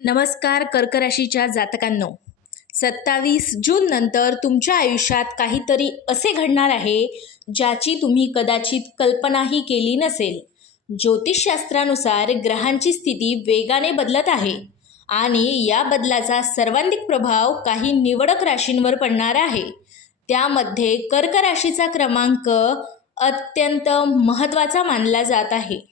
नमस्कार कर्क राशीच्या जातकांनो, 27 जून नंतर तुमच्या आयुष्यात काहीतरी असे घडणार आहे ज्याची तुम्ही कदाचित कल्पनाही केली नसेल. ज्योतिषशास्त्रानुसार ग्रहांची स्थिती वेगाने बदलत आहे आणि या बदलाचा सर्वाधिक प्रभाव काही निवडक राशींवर पडणार आहे. त्यामध्ये कर्क राशीचा क्रमांक अत्यंत महत्त्वाचा मानला जात आहे.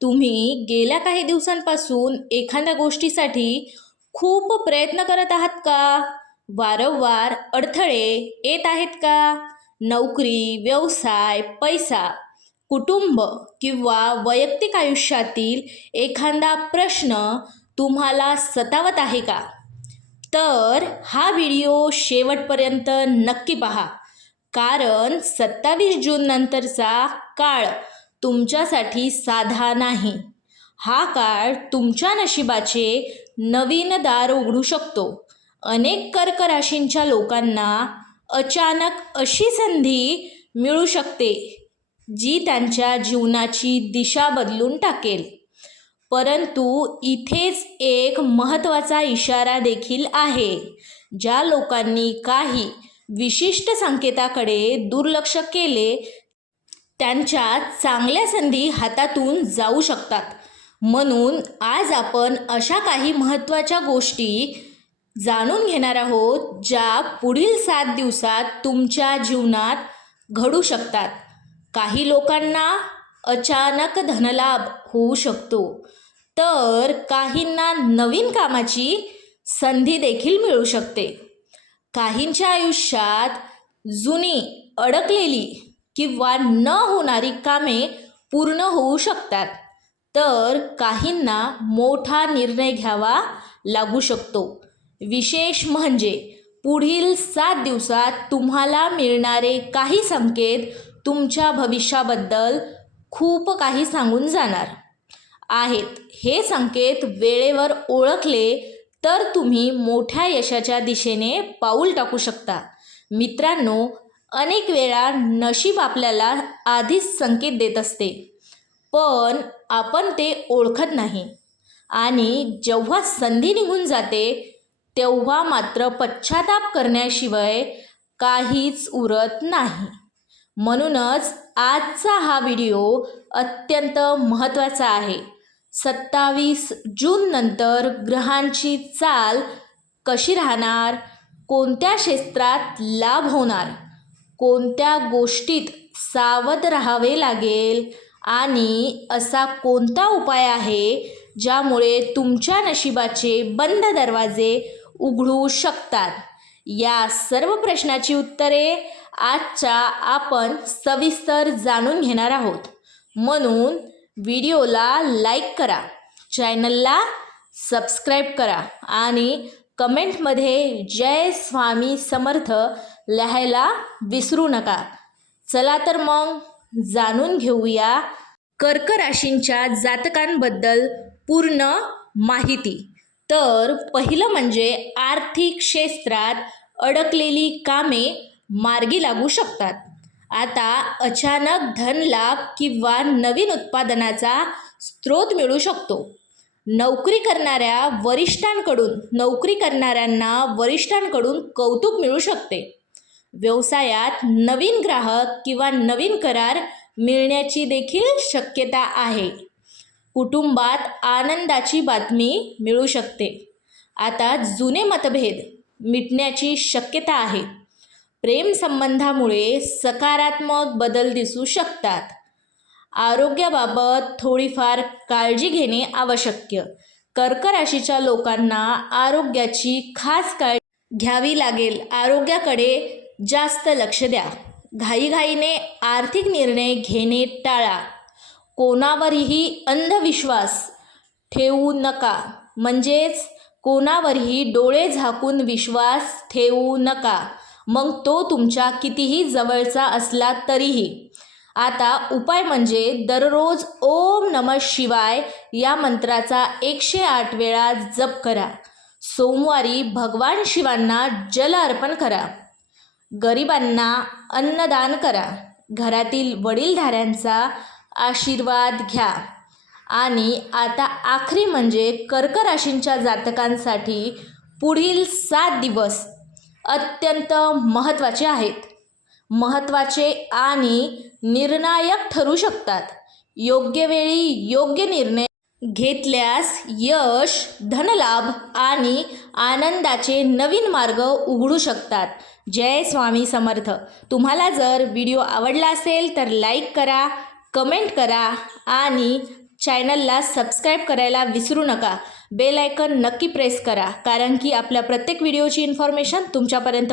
तुम्ही गेल्या काही दिवसांपासून एखाद्या गोष्टीसाठी खूप प्रयत्न करत आहात का? वारंवार अडथळे येत आहेत का? नोकरी, व्यवसाय, पैसा, कुटुंब किंवा वैयक्तिक आयुष्यातील एखादा प्रश्न तुम्हाला सतावत आहे का? तर हा व्हिडिओ शेवटपर्यंत नक्की पहा, कारण 27 जून नंतरचा काळ तुमच्यासाठी साधा नाही. हा काळ तुमच्या नशिबाचे नवीन दार उघडू शकतो. अनेक कर्क राशींच्या लोकांना अचानक अशी संधी मिळू शकते जी त्यांच्या जीवनाची दिशा बदलून टाकेल. परंतु इथेच एक महत्त्वाचा इशारा देखील आहे. ज्या लोकांनी काही विशिष्ट संकेताकडे दुर्लक्ष केले त्यांच्या चांगल्या संधी हातातून जाऊ शकतात. म्हणून आज आपण अशा काही महत्त्वाच्या गोष्टी जाणून घेणार आहोत ज्या पुढील 7 दिवसात तुमच्या जीवनात घडू शकतात. काही लोकांना अचानक धनलाभ होऊ शकतो, तर काहींना नवीन कामाची संधी देखील मिळू शकते. काहींच्या आयुष्यात जुनी अडकलेली किंवा न होणारी कामे पूर्ण होऊ शकतात, तर काहींना मोठा निर्णय घ्यावा लागू शकतो. विशेष म्हणजे पुढील 7 दिवसात तुम्हाला मिळणारे काही संकेत तुमच्या भविष्याबद्दल खूप काही सांगून जाणार आहेत. हे संकेत वेळेवर ओळखले तर तुम्ही मोठ्या यशाच्या दिशेने पाऊल टाकू शकता. मित्रांनो, अनेक वेळा नशीब आपल्याला आधीच संकेत देत असते, पण आपण ते ओळखत नाही आणि जेव्हा संधी निघून जाते तेव्हा मात्र पश्चाताप करण्याशिवाय काहीच उरत नाही. म्हणूनच आजचा हा व्हिडिओ अत्यंत महत्त्वाचा आहे. 27 जून नंतर ग्रहांची चाल कशी राहणार, कोणत्या क्षेत्रात लाभ होणार, कोणत्या गोष्टीत सावध राहावे लागेल आणि असा कोणता उपाय आहे ज्यामुळे तुमच्या नशिबाचे बंद दरवाजे उघडू शकतात, या सर्व प्रश्नाची उत्तरे आजच्या आपण सविस्तर जाणून घेणार आहोत. म्हणून व्हिडिओला लाईक करा, चॅनलला सबस्क्राईब करा आणि कमेंटमध्ये जय स्वामी समर्थ लिहायला विसरू नका. चला तर मग जाणून घेऊया कर्क राशींच्या जातकांबद्दल पूर्ण माहिती. तर पहिलं म्हणजे आर्थिक क्षेत्रात अडकलेली कामे मार्गी लागू शकतात. आता अचानक धनलाभ किंवा नवीन उत्पादनाचा स्रोत मिळू शकतो. नोकरी करणाऱ्यांना वरिष्ठांकडून कौतुक मिळू शकते. व्यवसायात नवीन ग्राहक किंवा नवीन करार मिळण्याची देखील शक्यता आहे. कुटुंबात आनंदाची बातमी मिळू शकते. आता जुने मतभेद मिटण्याची शक्यता आहे. प्रेमसंबंधामुळे सकारात्मक बदल दिसू शकतात. आरोग्याबाबत थोडीफार काळजी घेणे आवश्यक. कर्क राशीच्या लोकांना आरोग्याची खास काळजी घ्यावी लागेल. आरोग्याकडे जास्त लक्ष द्या. घाईघाईने आर्थिक निर्णय घेणे टाळा. कोणावरही अंधविश्वास ठेवू नका, म्हणजेच कोणावरही डोळे झाकून विश्वास ठेवू नका, मग तो तुमच्या कितीही जवळचा असला तरीही. आता उपाय म्हणजे दररोज ओम नमः शिवाय या मंत्राचा 108 वेळा जप करा. सोमवारी भगवान शिवांना जल अर्पण करा. गरिबांना अन्नदान करा. घरातील वडीलधाऱ्यांचा आशीर्वाद घ्या. आणि आता आखरी म्हणजे कर्क राशींच्या जातकांसाठी पुढील 7 दिवस अत्यंत महत्त्वाचे आहेत. महत्त्वाचे आणि निर्णायक ठरू शकतात. योग्य वेळी योग्य निर्णय घेतल्यास यश, धनलाभ आणि आनंदाचे नवीन मार्ग उघडू शकतात. जय स्वामी समर्थ. तुम्हाला जर व्हिडिओ आवडला असेल तर लाईक करा, कमेंट करा आणि चॅनलला सबस्क्राईब करायला विसरू नका. बेल आयकन नक्की प्रेस करा, कारण की आपल्या प्रत्येक व्हिडिओची इन्फॉर्मेशन तुमच्यापर्यंत